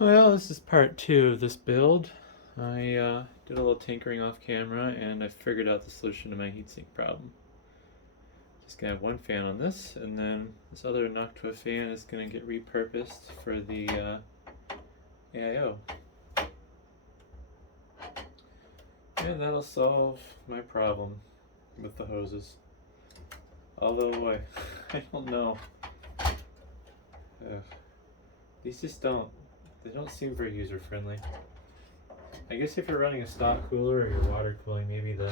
Well, this is part 2 of this build. I did a little tinkering off camera and I figured out the solution to my heatsink problem. Just gonna have one fan on this, and then this other Noctua fan is gonna get repurposed for the AIO. And that'll solve my problem with the hoses. Although I don't know. These just they don't seem very user friendly. I guess if you're running a stock cooler or you're water cooling, maybe the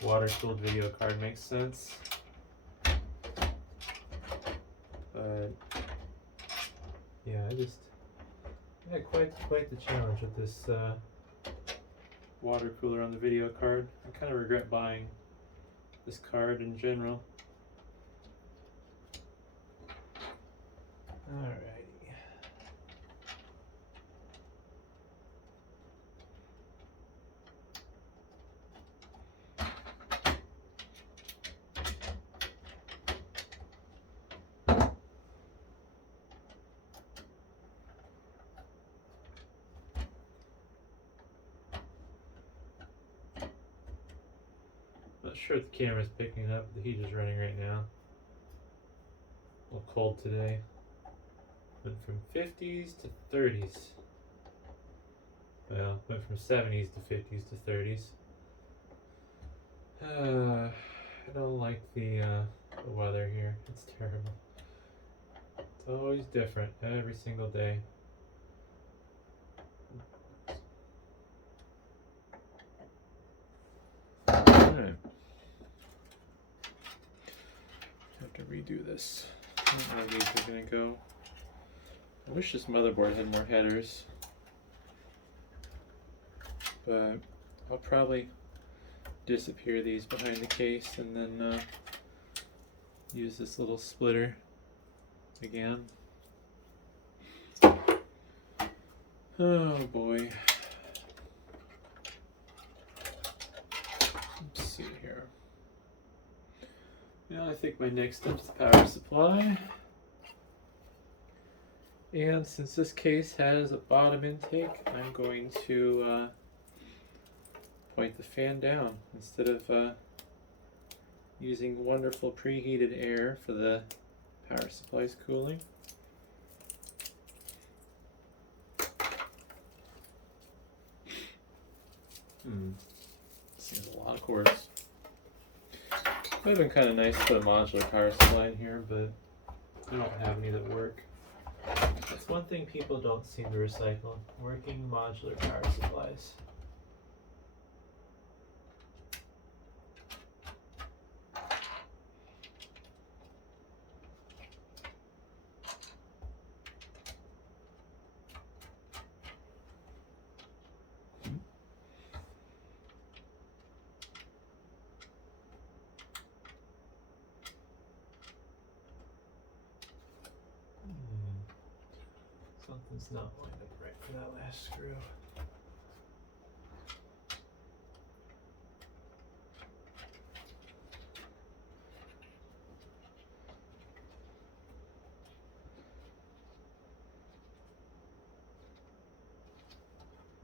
water-cooled video card makes sense. But yeah, I had quite the challenge with this water cooler on the video card. I kind of regret buying this card in general. Alrighty. Not sure if the camera's picking it up. The heat is running right now. A little cold today. Went from 50s to 30s. Well, went from 70s to 50s to 30s. I don't like the weather here. It's terrible. It's always different every single day. Alright. Have to redo this. I don't know how these are gonna go. I wish this motherboard had more headers, but I'll probably disappear these behind the case and then use this little splitter again. Oh boy. Let's see here. Now I think my next step is the power supply. And since this case has a bottom intake, I'm going to point the fan down instead of using wonderful preheated air for the power supply's cooling. This is a lot of cords. It would have been kind of nice to put a modular power supply in here, but I don't have any that work. That's one thing people don't seem to recycle, working modular power supplies. Something's not lined up right for that last screw.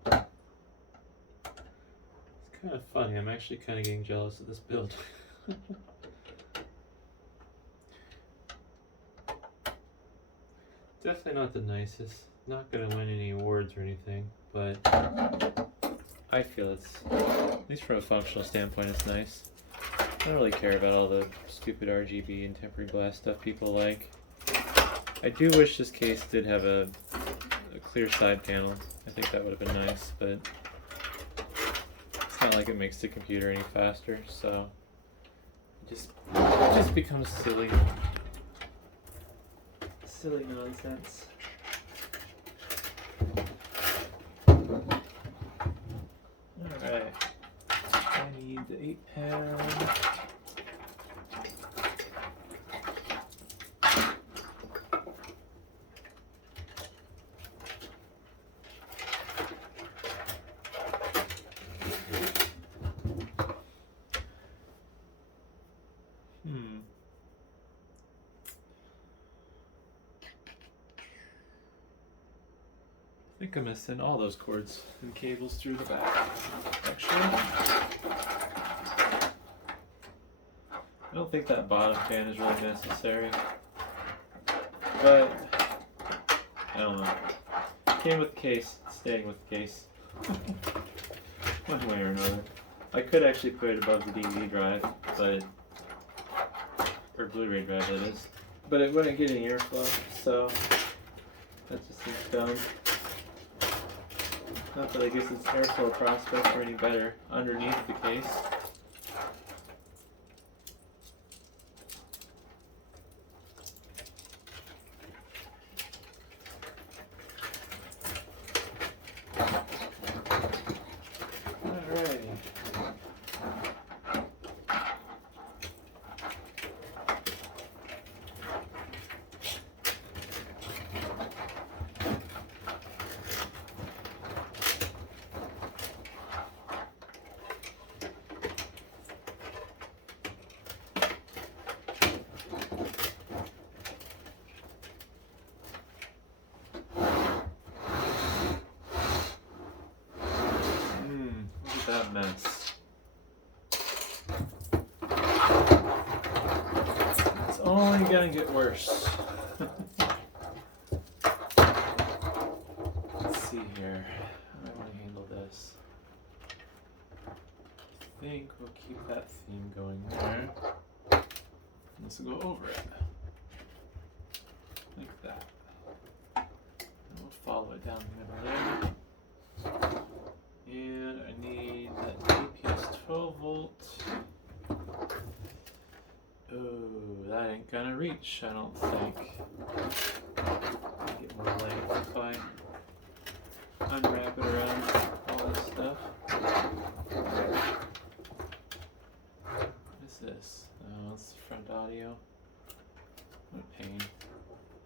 It's kind of funny, I'm actually kind of getting jealous of this build. Definitely not the nicest. Not gonna win any awards or anything, but I feel it's, at least from a functional standpoint, it's nice. I don't really care about all the stupid RGB and temporary glass stuff people like. I do wish this case did have a clear side panel. I think that would have been nice, but it's not like it makes the computer any faster, so it just becomes silly. Silly nonsense. Alright. I need the 8-pound. think I'm gonna send all those cords and cables through the back, actually. I don't think that bottom fan is really necessary, but I don't know. Came with the case, staying with the case. One way or another. I could actually put it above the DVD drive, but, or Blu-ray drive that is, but it wouldn't get any airflow, so that just seems dumb. Not that I guess its airflow prospects are any better underneath the case. That mess. It's only gonna get worse. Let's see here. How do I want to handle this? I think we'll keep that theme going there. This will go over it. Like that. And we'll follow it down the middle there. And I need that DPS 12 volt. Oh, that ain't gonna reach, I don't think. Get more length if I unwrap it around all this stuff. What is this? Oh, it's front audio. What a pain.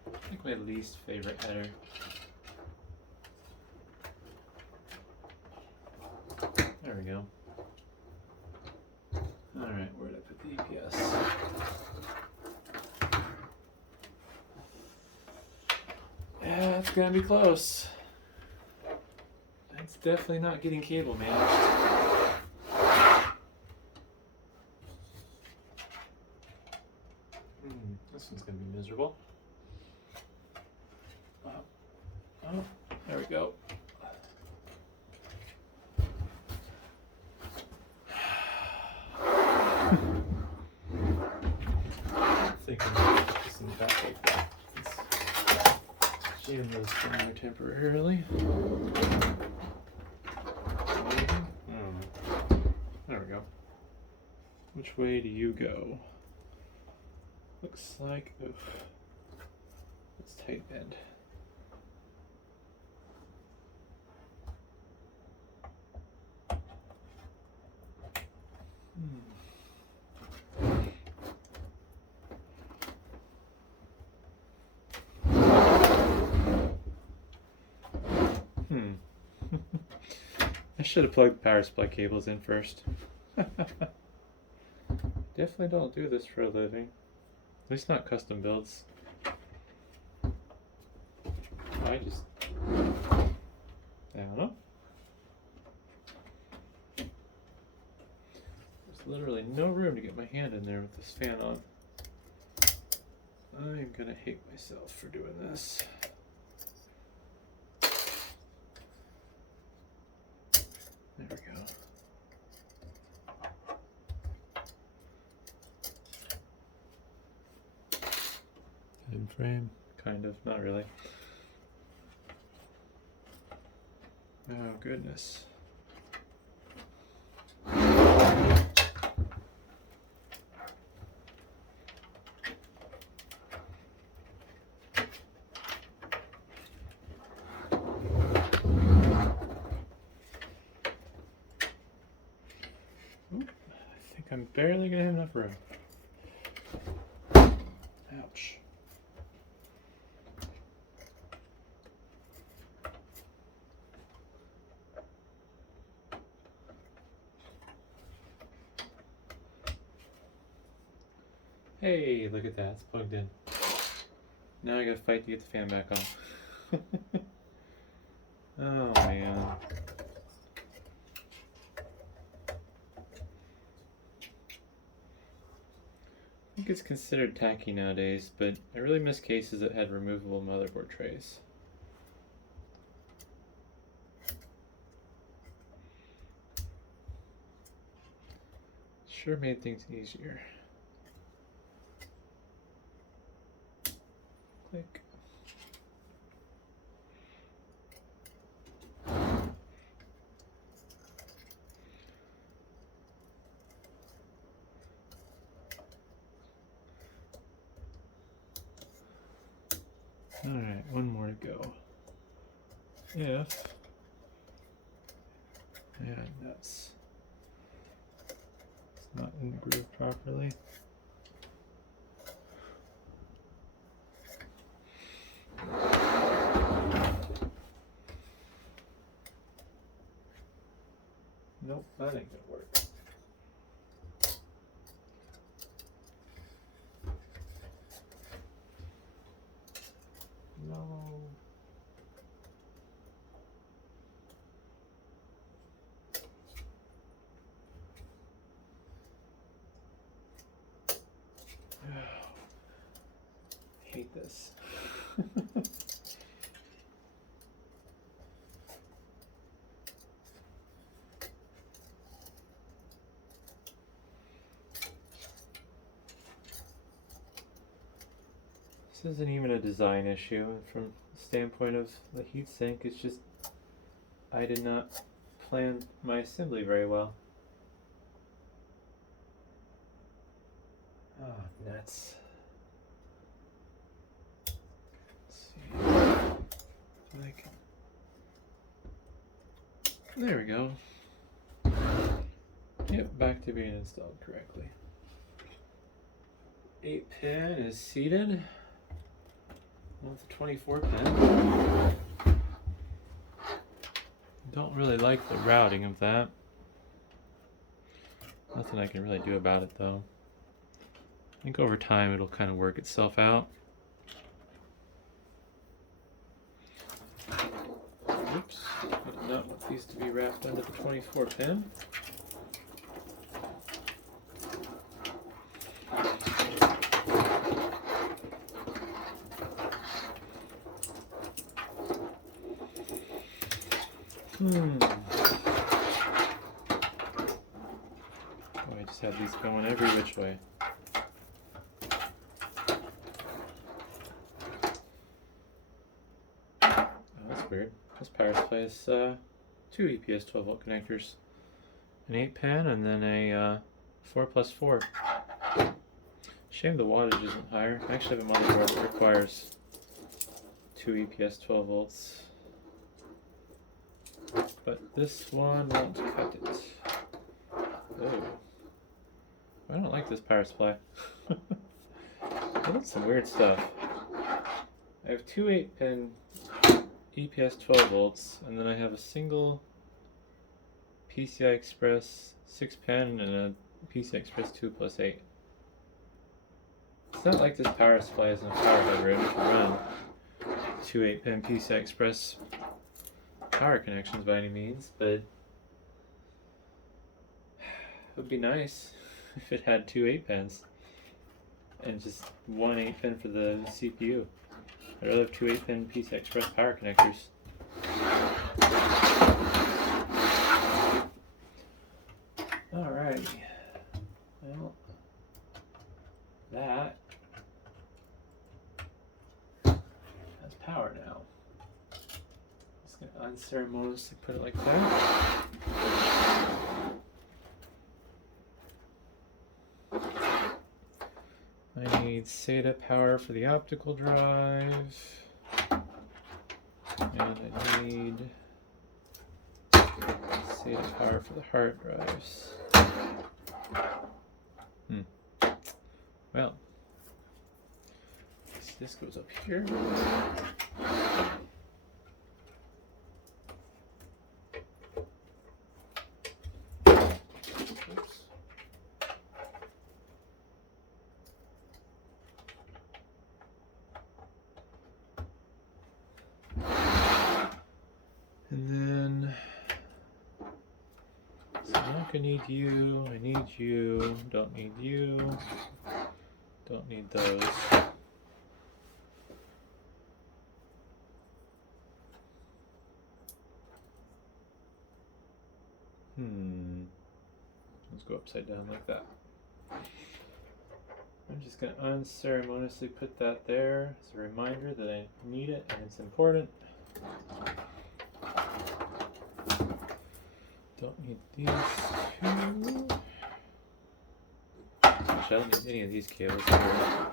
I think my least favorite header. There we go. Alright, where'd I put the EPS? Yeah, it's gonna be close. It's definitely not getting cable managed. This one's gonna be miserable. Oh, there we go. Jam those in there temporarily. There we go. Which way do you go? Looks like, oof, it's tight bend. I should have plugged the power supply cables in first. Definitely don't do this for a living. At least not custom builds. I don't know. There's literally no room to get my hand in there with this fan on. I'm gonna hate myself for doing this. There we go. In frame? Kind of, not really. Oh, goodness. I'm barely gonna have enough room. Ouch. Hey, look at that, it's plugged in. Now I gotta fight to get the fan back on. think it's considered tacky nowadays, but I really miss cases that had removable motherboard trays. Sure made things easier. Click. Alright, one more to go. If that's it's not in the groove properly. Nope, that ain't gonna work. No. I hate this. This isn't even a design issue. From the standpoint of the heatsink, it's just I did not plan my assembly very well. Oh, nuts. Let's see. I can... There we go. Yep, back to being installed correctly. 8-pin is seated. With the 24-pin. Don't really like the routing of that. Nothing I can really do about it though. I think over time it'll kind of work itself out. Oops, I did not want these to be wrapped under the 24-pin. Oh, I just have these going every which way. Oh, that's weird. This power supply has 2 EPS 12-volt connectors. An 8-pin and then a 4+4. Shame the wattage isn't higher. I actually have a motherboard that requires 2 EPS 12 volts. But this one won't cut it. Oh. I don't like this power supply. That's some weird stuff. I have 2 8-pin EPS 12 volts, and then I have a single PCI Express 6-pin and a PCI Express 2+8. It's not like this power supply is in a power headroom to run 2 8-pin PCI Express power connections by any means, but it would be nice if it had 2 8-pins and just 1 8-pin for the CPU. I'd rather have 2 8-pin PCI Express power connectors. Alrighty. Well, that has power now. Just gonna unceremoniously put it like that. I need SATA power for the optical drive, and I need SATA power for the hard drives. Well, this goes up here. Oops. And then, so I'm not gonna need you, I need you, don't need you, Don't need those. Let's go upside down like that. I'm just going to unceremoniously put that there as a reminder that I need it and it's important. Don't need these two. Actually, I don't need any of these cables here.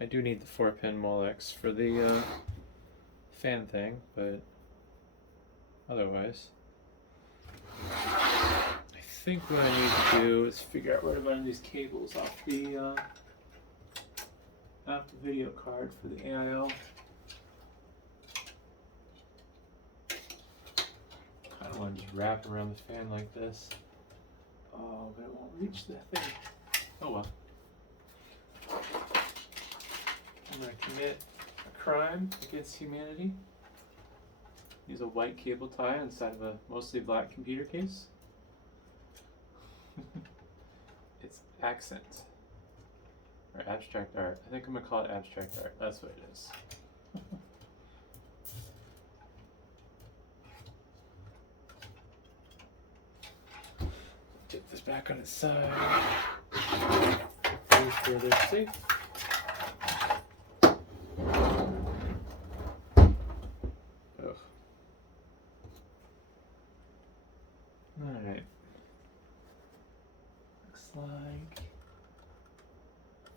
I do need the 4-pin Molex for the fan thing, but otherwise, I think what I need to do is figure out where to run these cables off the video card for the AIO. I don't want to just wrap around the fan like this. Oh, but it won't reach that thing. Oh well. I'm going to commit a crime against humanity. Use a white cable tie inside of a mostly black computer case. It's accent. Or abstract art. I think I'm going to call it abstract art. That's what it is. Get this back on its side. Make sure they're safe. Alright. Looks like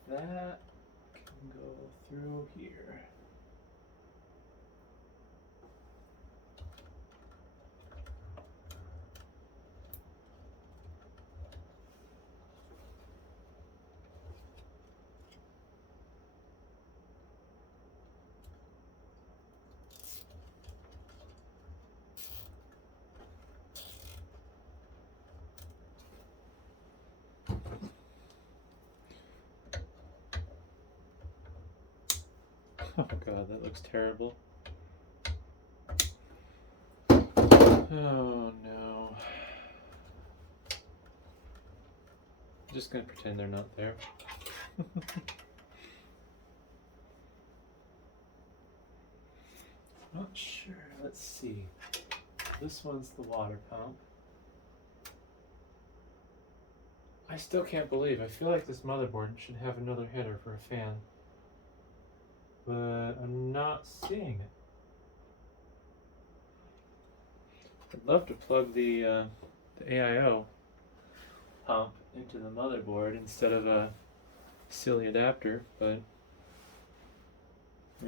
that can go through here. Oh god, that looks terrible. Oh no. I'm just gonna pretend they're not there. Not sure, let's see. This one's the water pump. I still can't believe, I feel like this motherboard should have another header for a fan. But I'm not seeing it. I'd love to plug the AIO pump into the motherboard instead of a silly adapter, but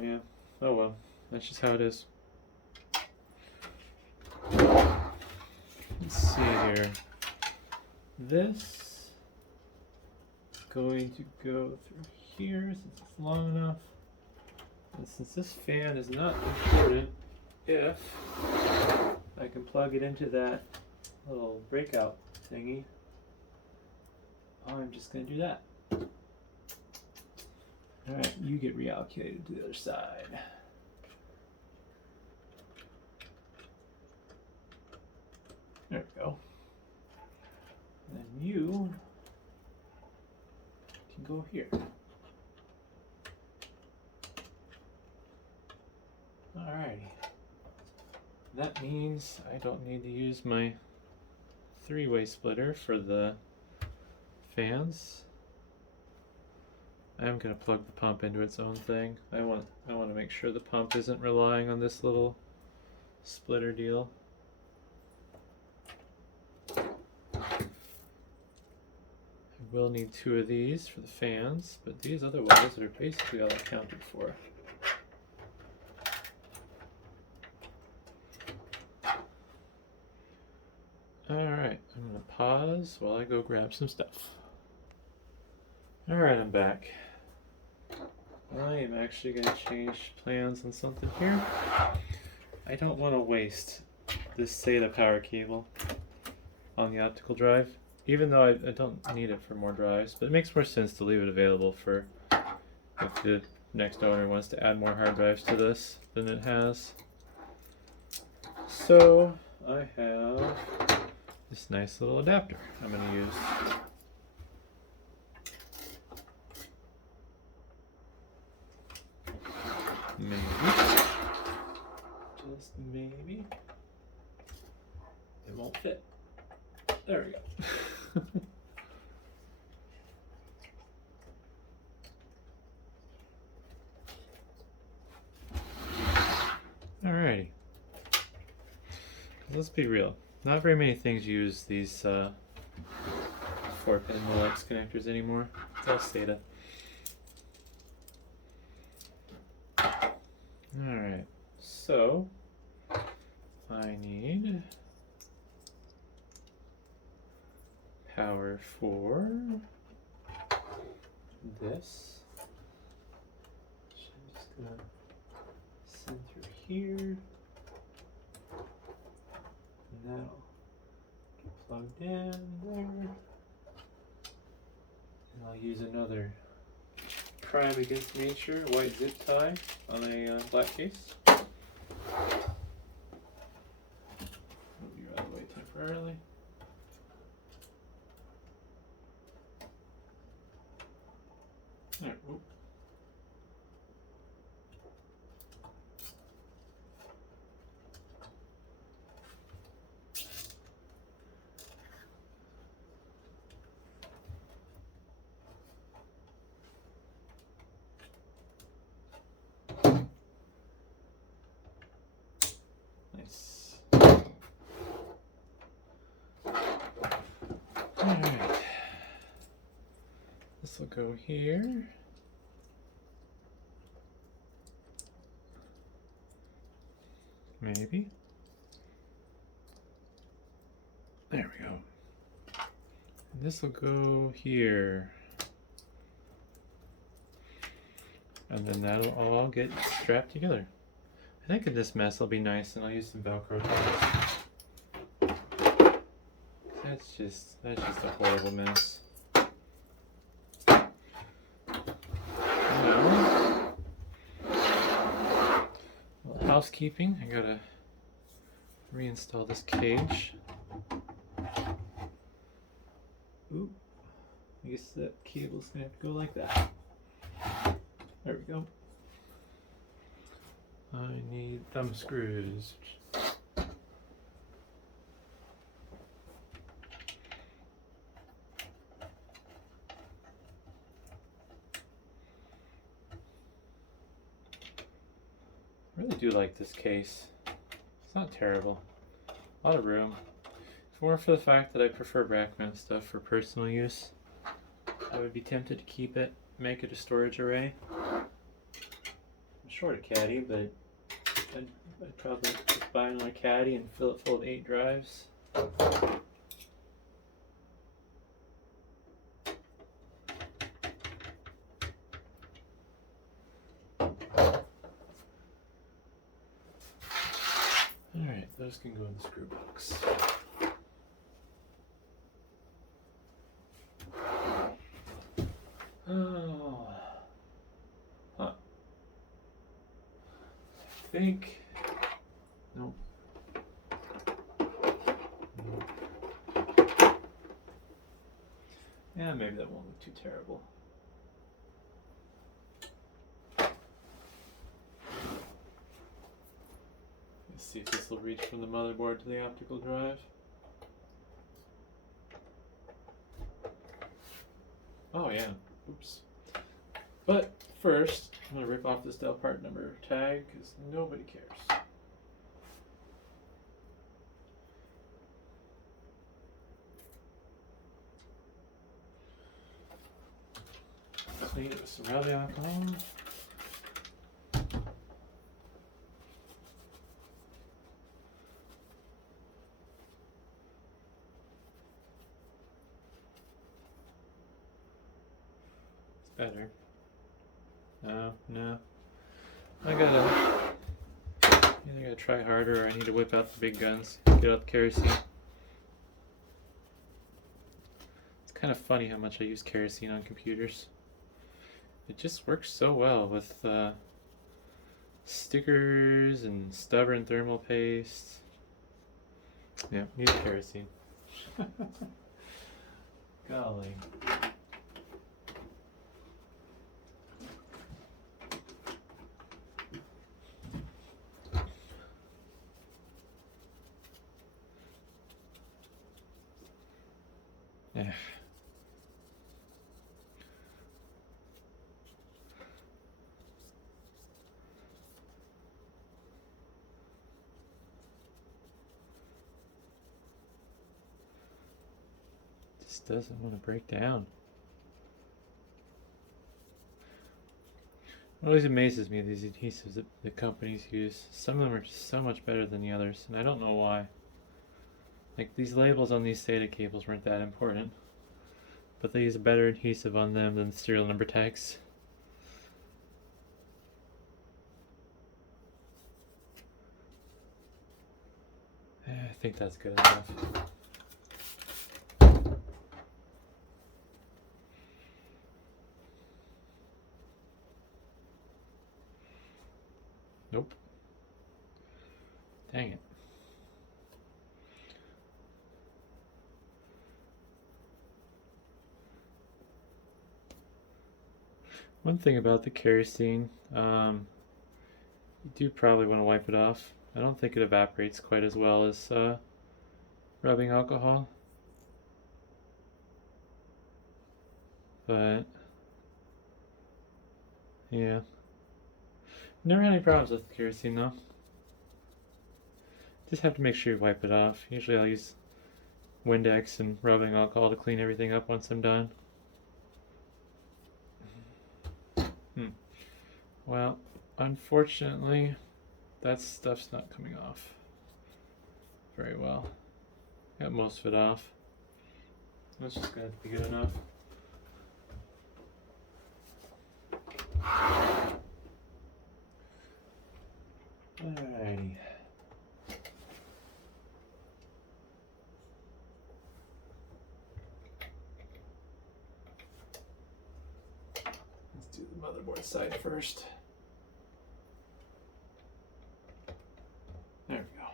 yeah, oh well, that's just how it is. Let's see here. This is going to go through here since it's long enough. And since this fan is not important, if I can plug it into that little breakout thingy, I'm just going to do that. Alright, you get reallocated to the other side. There we go. And then you can go here. Alrighty. That means I don't need to use my 3-way splitter for the fans. I'm gonna plug the pump into its own thing. I want to make sure the pump isn't relying on this little splitter deal. I will need 2 of these for the fans, but these other wires are basically all accounted for. Alright, I'm going to pause while I go grab some stuff. Alright, I'm back. I am actually going to change plans on something here. I don't want to waste this SATA power cable on the optical drive, even though I don't need it for more drives, but it makes more sense to leave it available for if the next owner wants to add more hard drives to this than it has. So I have this nice little adapter I'm going to use. fit. There we go. Alrighty. Let's be real. Not very many things use these 4-pin Molex connectors anymore. It's all SATA. Alright, so I need power for this. So I'm just gonna send through here. And that'll get plugged in there. And I'll use another Crime Against Nature white zip tie on a black case. Move you out of the way temporarily. Alright, whoop. Nice. Alright. This will go here. Maybe. There we go. And this will go here. And then that'll all get strapped together. I think in this mess will be nice, and I'll use some Velcro ties. That's just a horrible mess. Now, well, housekeeping. I gotta reinstall this cage. Oop. I guess that cable's gonna have to go like that. There we go. I need thumb screws. I really do like this case. It's not terrible. A lot of room. If it weren't for the fact that I prefer rack mount stuff for personal use, I would be tempted to keep it, make it a storage array. I'm short a caddy, but I'd probably just buy another caddy and fill it full of 8 drives. Alright, those can go in the screw box. Oh. Huh. I think. Nope. Yeah, maybe that won't look too terrible. Let's see if this will reach from the motherboard to the optical drive. Oh yeah, oops. But first, I'm going to rip off this Dell part number tag because nobody cares. Clean it with some rubbing alcohol. It's better. No. I gotta try harder, or I need to whip out the big guns, get out the kerosene. It's kind of funny how much I use kerosene on computers. It just works so well with stickers and stubborn thermal paste. Yeah, use kerosene. Golly. Just doesn't want to break down. It always amazes me, these adhesives that the companies use. Some of them are just so much better than the others, and I don't know why. Like, these labels on these SATA cables weren't that important, but they use a better adhesive on them than the serial number tags. I think that's good enough. Nope. Dang it. One thing about the kerosene, you do probably want to wipe it off. I don't think it evaporates quite as well as rubbing alcohol. But, yeah. Never had any problems with kerosene though. Just have to make sure you wipe it off. Usually I'll use Windex and rubbing alcohol to clean everything up once I'm done. Well, unfortunately, that stuff's not coming off very well. Got most of it off. That's just gonna have to be good enough. Alrighty. Let's do the motherboard side first. There we go.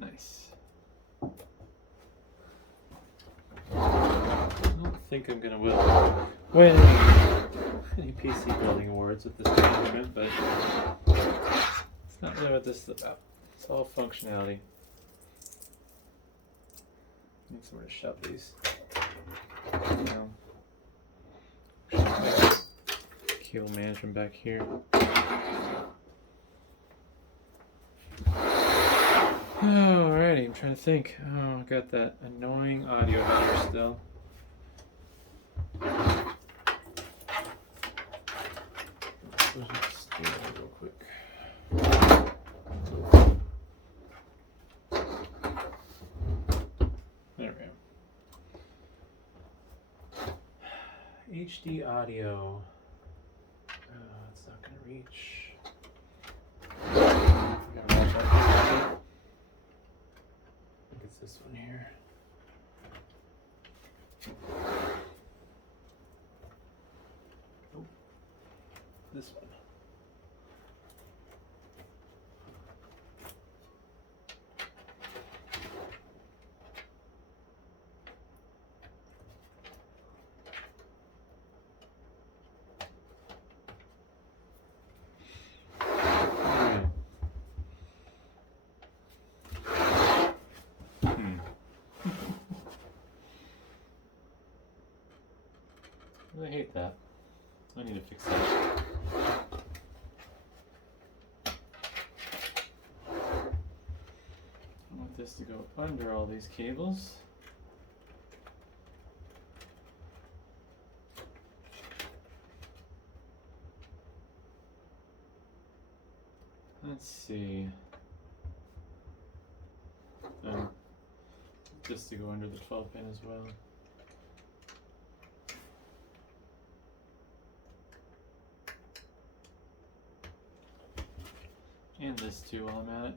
Nice. I don't think I'm gonna win any PC building awards with this tournament, but it's not really what this is about. It's all functionality. Need somewhere to shove these. Cable management back here. Alrighty, I'm trying to think. Oh, I got that annoying audio header still. Let's do that real quick. There we go. HD audio. It's not going to reach. I think it's this one here. Oh, this one. I hate that. I need to fix that. I want this to go under all these cables. Let's see. This to go under the 12 pin as well. And this too while I'm at it.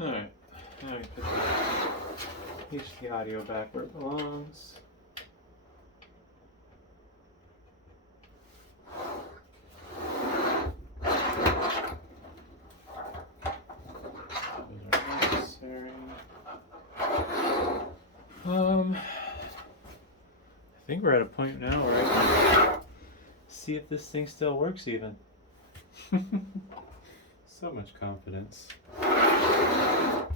Alright, now we put the HD audio back where it belongs. think we're at a point now where I can see if this thing still works even. So much confidence. I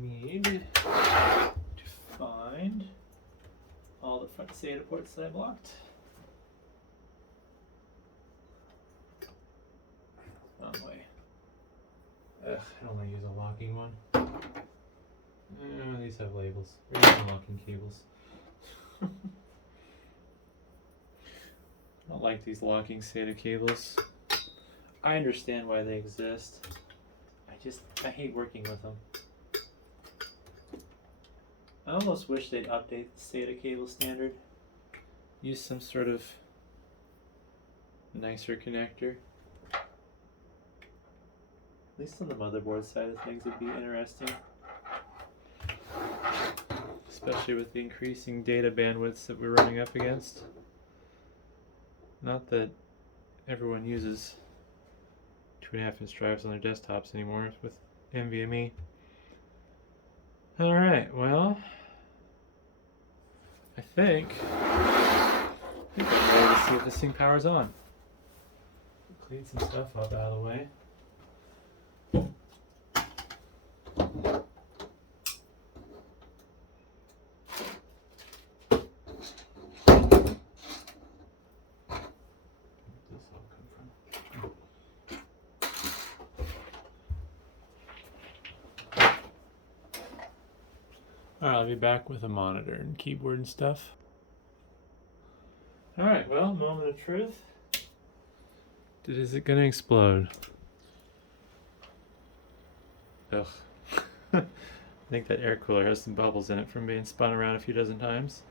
need to find all the front SATA ports that I blocked. Wrong way. Ugh, I don't want to use a locking one. These have labels. We're using locking cables. I don't like these locking SATA cables. I understand why they exist. I hate working with them. I almost wish they'd update the SATA cable standard. Use some sort of nicer connector. At least on the motherboard side of things, it'd be interesting. Especially with the increasing data bandwidths that we're running up against. Not that everyone uses 2.5-inch drives on their desktops anymore with NVMe. Alright, well, I think I'm ready to see if this thing powers on. Clean some stuff up out of the way. Alright, I'll be back with a monitor and keyboard and stuff. Alright, well, moment of truth. Is it gonna explode? Ugh. I think that air cooler has some bubbles in it from being spun around a few dozen times.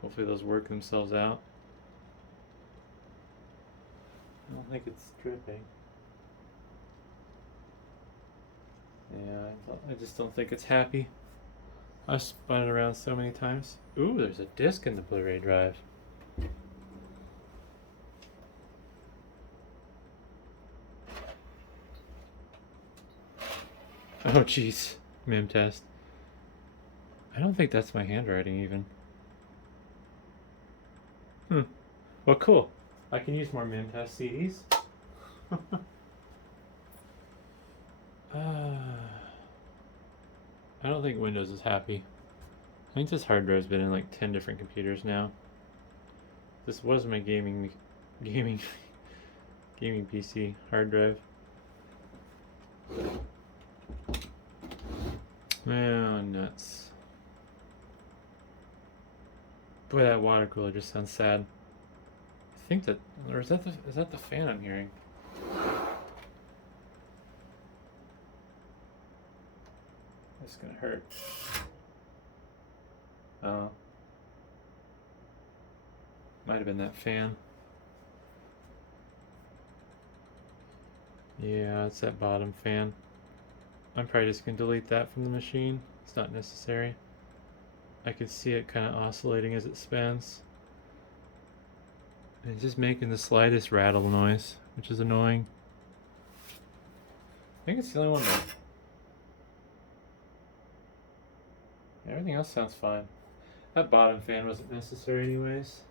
Hopefully those work themselves out. I don't think it's dripping. Yeah, I just don't think it's happy. I've spun it around so many times. Ooh, there's a disc in the Blu-ray drive. Oh jeez, mem test. I don't think that's my handwriting even. Well, cool. I can use more mem test CDs. I don't think Windows is happy. I think this hard drive's been in like 10 different computers now. This was my gaming PC hard drive. Oh, nuts. Boy, that water cooler just sounds sad. I think that, or is that the fan I'm hearing? It's gonna hurt. Oh. Might have been that fan. Yeah, it's that bottom fan. I'm probably just gonna delete that from the machine. It's not necessary. I can see it kind of oscillating as it spins. And it's just making the slightest rattle noise, which is annoying. I think it's the only one that... Everything else sounds fine. That bottom fan wasn't necessary anyways.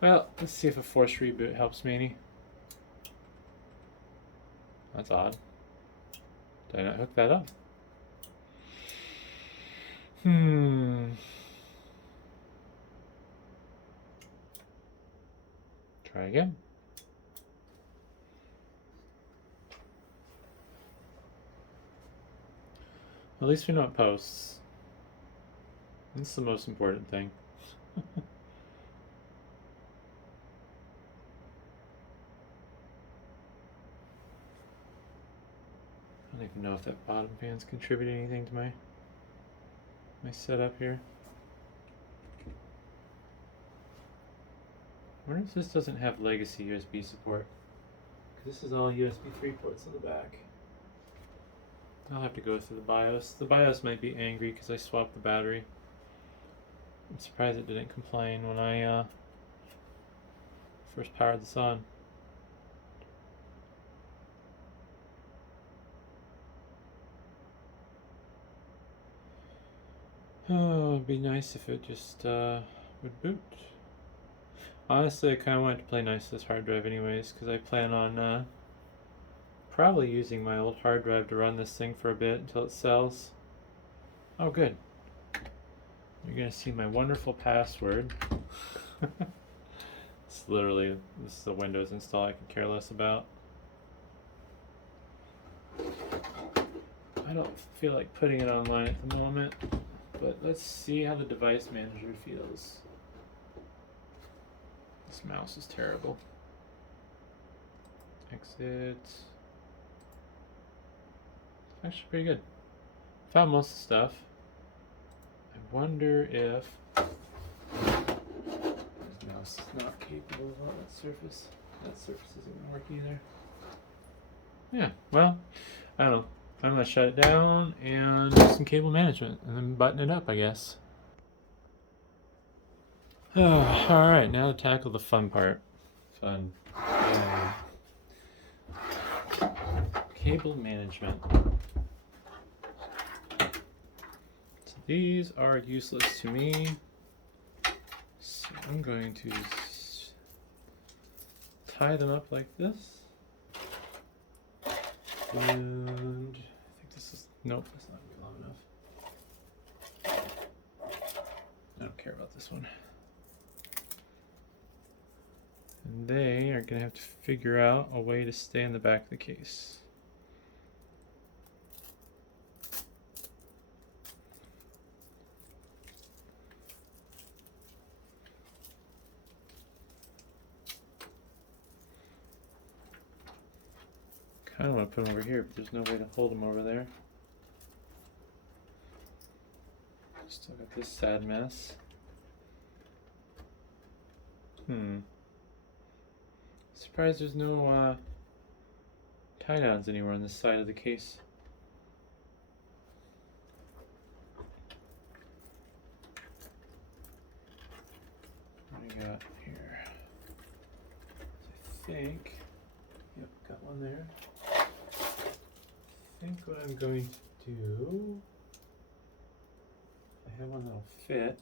Well, let's see if a force reboot helps me any. That's odd. Did I not hook that up? Try again. At least we know it posts. That's the most important thing. I don't even know if that bottom fan's contributing anything to my setup here. I wonder if this doesn't have legacy USB support. Because this is all USB 3 ports in the back. I'll have to go through the BIOS. The BIOS might be angry because I swapped the battery. I'm surprised it didn't complain when I first powered this on. Oh, it'd be nice if it just would boot. Honestly, I kind of wanted to play nice with this hard drive anyways, because I plan on probably using my old hard drive to run this thing for a bit until it sells. Oh, good. You're going to see my wonderful password. It's literally, this is a Windows install I can care less about. I don't feel like putting it online at the moment, but let's see how the device manager feels. This mouse is terrible. Exit. Actually pretty good. Found most of the stuff. I wonder if this mouse is not capable of all that surface. That surface isn't gonna work either. Yeah, well, I don't know. I'm gonna shut it down and do some cable management and then button it up, I guess. Oh, alright, now to tackle the fun part. Fun. Cable management. So these are useless to me. So I'm going to tie them up like this. And I think this is, nope, that's not long enough. I don't care about this one. And they are going to have to figure out a way to stay in the back of the case. I don't want to put them over here, but there's no way to hold them over there. Still got this sad mess. Surprised there's no tie downs anywhere on this side of the case. What do we got here? I think, yep, got one there. I think what I'm going to do, I have one that'll fit.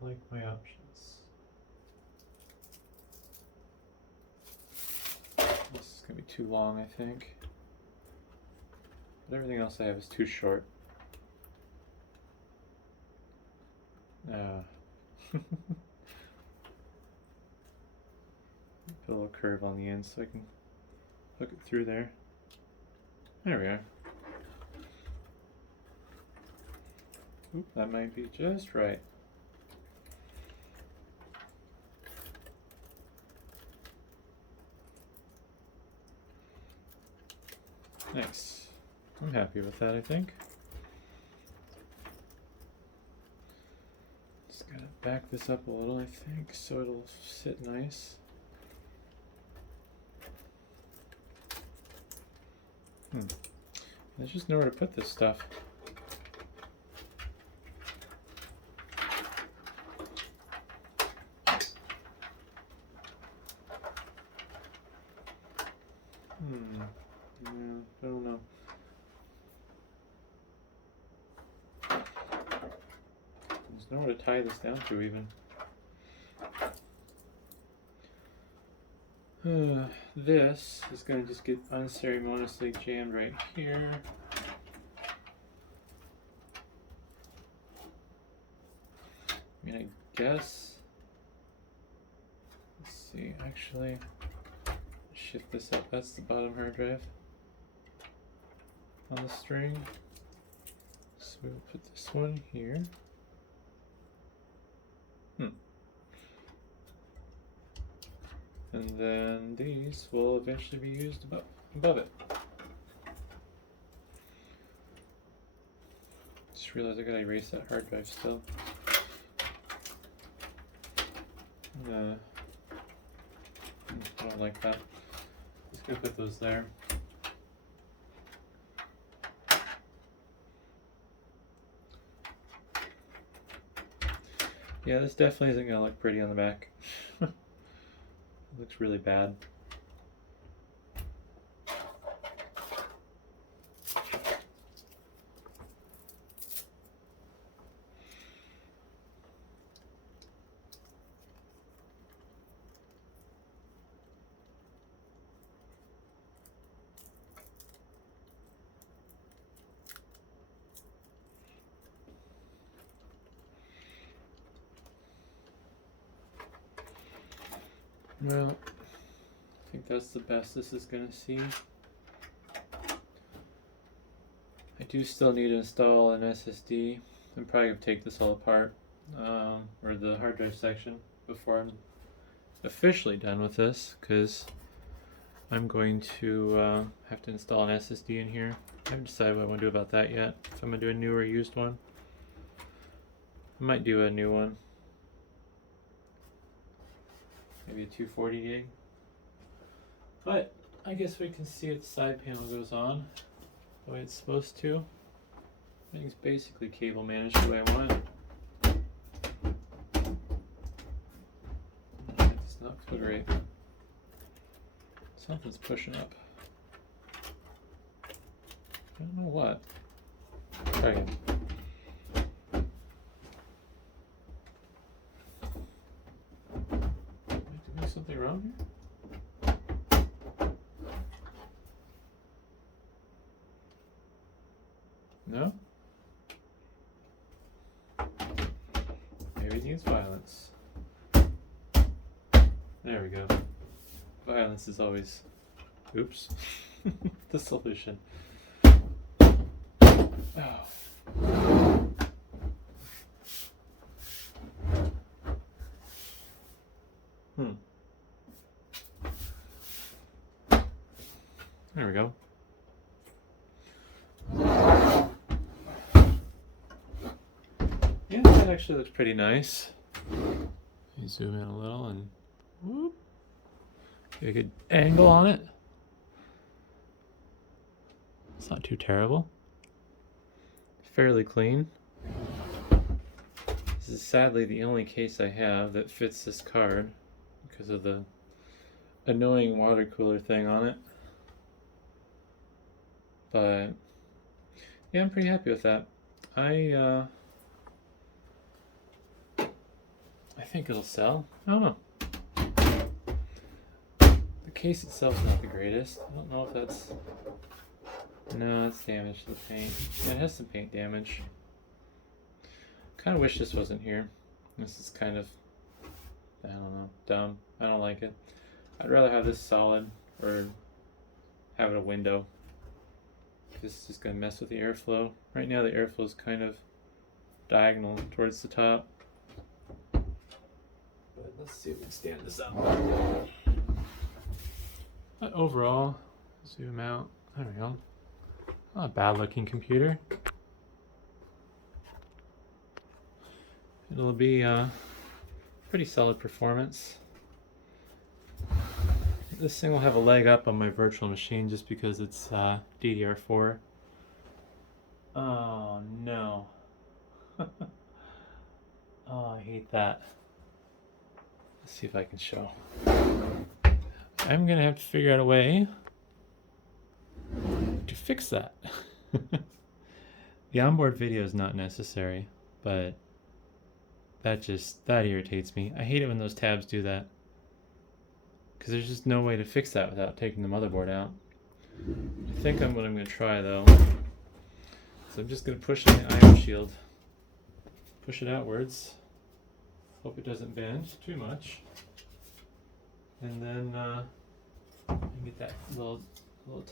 Don't like my options. This is going to be too long, I think. But everything else I have is too short. Put a little curve on the end so I can hook it through there. There we are. Oop, that might be just right. Nice. I'm happy with that, I think. Just gotta back this up a little, I think, so it'll sit nice. There's just nowhere to put this stuff. Yeah, I don't know. There's nowhere to tie this down to even. This is going to just get unceremoniously jammed right here. I mean, I guess. Let's see, actually, shift this up. That's the bottom hard drive on the string. So we'll put this one here. And then these will eventually be used above it. Just realized I gotta erase that hard drive still. I don't like that. Just gonna put those there. Yeah, this definitely isn't gonna look pretty on the back. It looks really bad. Well, I think that's the best this is going to see. I do still need to install an SSD. I'm probably going to take this all apart, or the hard drive section, before I'm officially done with this, because I'm going to have to install an SSD in here. I haven't decided what I want to do about that yet. If I'm going to do a new or used one. I might do a new one. Maybe a 240 gig. But I guess we can see if the side panel goes on the way it's supposed to. Everything's basically cable managed the way I want it. It's not click rate. Something's pushing up. I don't know what. Try again. Am I doing something wrong here? No? Everything is violence. There we go. Violence is always, oops, the solution. Oh. There we go. Yeah, that actually looks pretty nice. Let me zoom in a little and whoop. Get a good angle on it. It's not too terrible. Fairly clean. This is sadly the only case I have that fits this card because of the annoying water cooler thing on it. But yeah, I'm pretty happy with that. I think it'll sell. I don't know. The case itself's not the greatest. I don't know if that's... No, it's damaged to the paint. Yeah, it has some paint damage. Kind of wish this wasn't here. This is kind of, I don't know, dumb. I don't like it. I'd rather have this solid or have it a window. This is just going to mess with the airflow. Right now the airflow is kind of diagonal towards the top. But let's see if we can stand this up. But overall, zoom out. There we go. Not a bad looking computer. It'll be pretty solid performance. This thing will have a leg up on my virtual machine just because it's DDR4. Oh no. Oh, I hate that. Let's see if I can show. I'm gonna have to figure out a way to fix that. The onboard video is not necessary, but that irritates me. I hate it when those tabs do that, because there's just no way to fix that without taking the motherboard out. I think what I'm going to try though, so I'm just going to push in the IO shield, push it outwards, hope it doesn't bend too much, and then get that little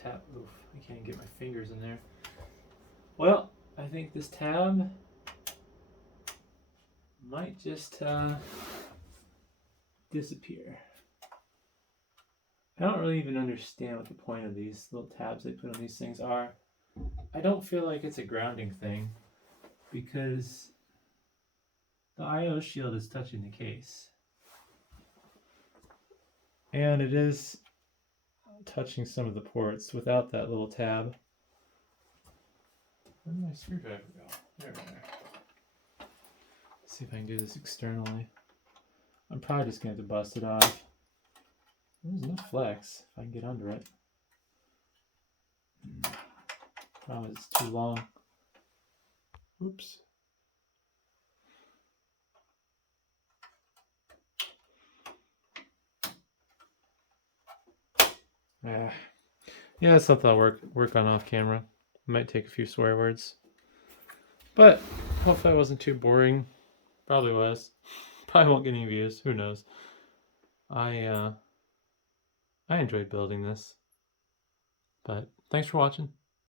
tab. Oof, I can't even get my fingers in there. Well, I think this tab might just disappear. I don't really even understand what the point of these little tabs they put on these things are. I don't feel like it's a grounding thing because the IO shield is touching the case. And it is touching some of the ports without that little tab. Where did my screwdriver go? There we go. Let's see if I can do this externally. I'm probably just going to have to bust it off. There's no flex if I can get under it. Problem is it's too long. Oops. Yeah, that's something I'll work on off camera. Might take a few swear words. But hopefully I wasn't too boring. Probably was. Probably won't get any views. Who knows? I enjoyed building this. But thanks for watching.